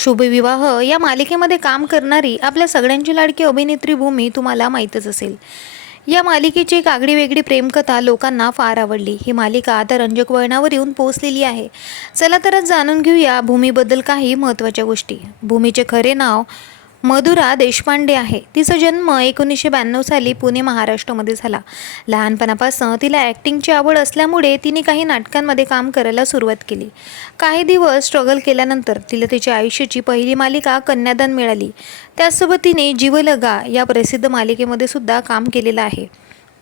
शुभविवाह या मालिकेमध्ये काम करणारी आपल्या सगळ्यांची लाडकी अभिनेत्री भूमी तुम्हाला माहीतच असेल. या मालिकेची एक आगळीवेगळी प्रेमकथा लोकांना फार आवडली. ही मालिका आता रंजक वळणावर येऊन पोहोचलेली आहे. चला तर आज जाणून घेऊया भूमीबद्दल काही महत्त्वाच्या गोष्टी. भूमीचे खरे नाव मधुरा देशपांडे आहे. तिचा जन्म 1992 साली पुणे, महाराष्ट्रामध्ये झाला. लहानपणापासून तिला ॲक्टिंगची आवड असल्यामुळे तिने काही नाटकांमध्ये काम करायला सुरुवात केली. काही दिवस स्ट्रगल केल्यानंतर तिला तिच्या आयुष्याची पहिली मालिका कन्यादान मिळाली. त्याचसोबत तिने जीवलगा या प्रसिद्ध मालिकेमध्ये सुद्धा काम केलेलं आहे.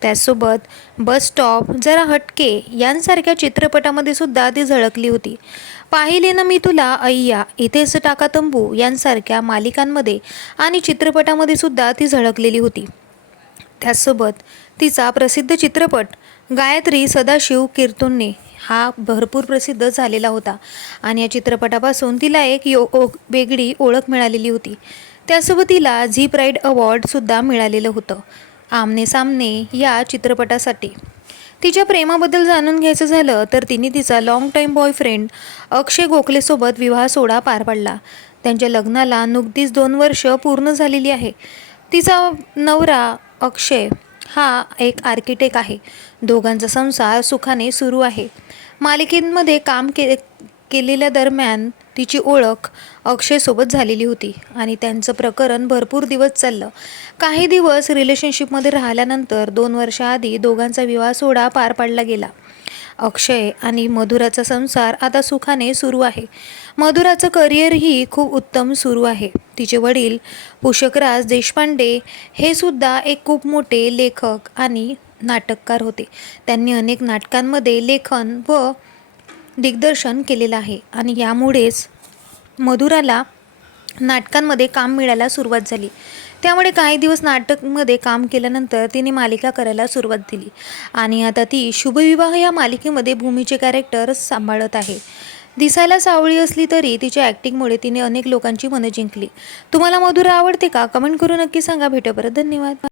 त्याचसोबत बस स्टॉप, जरा हटके यांसारख्या चित्रपटामध्ये सुद्धा ती झळकली होती. पाहिले ना मी तुला, अय्या, इथेच टाका तंबू यांसारख्या मालिकांमध्ये आणि चित्रपटामध्ये सुद्धा ती झळकलेली होती. त्याचसोबत तिचा प्रसिद्ध चित्रपट गायत्री सदाशिव कीर्तने हा भरपूर प्रसिद्ध झालेला होता आणि या चित्रपटापासून तिला एक वेगळी ओळख मिळालेली होती. त्यासोबत तिला झी प्राईड अवॉर्डसुद्धा मिळालेलं होतं आमने सामने या चित्रपटासाठी. तिच्या प्रेमाबद्दल जाणून घ्यायचं झालं तर तिने तिचा लाँग टाईम बॉयफ्रेंड अक्षय गोखलेसोबत विवाह सोहळा पार पाडला. त्यांच्या लग्नाला नुकतीच 2 वर्ष पूर्ण झालेली आहे. तिचा नवरा अक्षय हा एक आर्किटेक्ट आहे. दोघांचा संसार सुखाने सुरू आहे. मालिकेमध्ये काम केलेल्या दरम्यान तिची ओळख अक्षयसोबत झालेली होती आणि त्यांचं प्रकरण भरपूर दिवस चाललं. काही दिवस रिलेशनशिपमध्ये राहिल्यानंतर 2 वर्षाआधी दोघांचा विवाह सोहळा पार पाडला गेला. अक्षय आणि मधुराचा संसार आता सुखाने सुरू आहे. मधुराचं करिअरही खूप उत्तम सुरू आहे. तिचे वडील पुष्कराज देशपांडे हे सुद्धा एक खूप मोठे लेखक आणि नाटककार होते. त्यांनी अनेक नाटकांमध्ये लेखन व दिग्दर्शन केलेलं आहे आणि यामुळेच मधुराला नाटकांमध्ये काम मिळायला सुरुवात झाली. त्यामुळे काही दिवस नाटकमध्ये काम केल्यानंतर तिने मालिका करायला सुरुवात दिली आणि आता ती शुभविवाह या मालिकेमध्ये भूमीचे कॅरेक्टर सांभाळत आहे. दिसायला सावळी असली तरी तिच्या ॲक्टिंगमुळे तिने अनेक लोकांची मनं जिंकली. तुम्हाला मधुरा आवडते का? कमेंट करून नक्की सांगा. भेटू परत. धन्यवाद.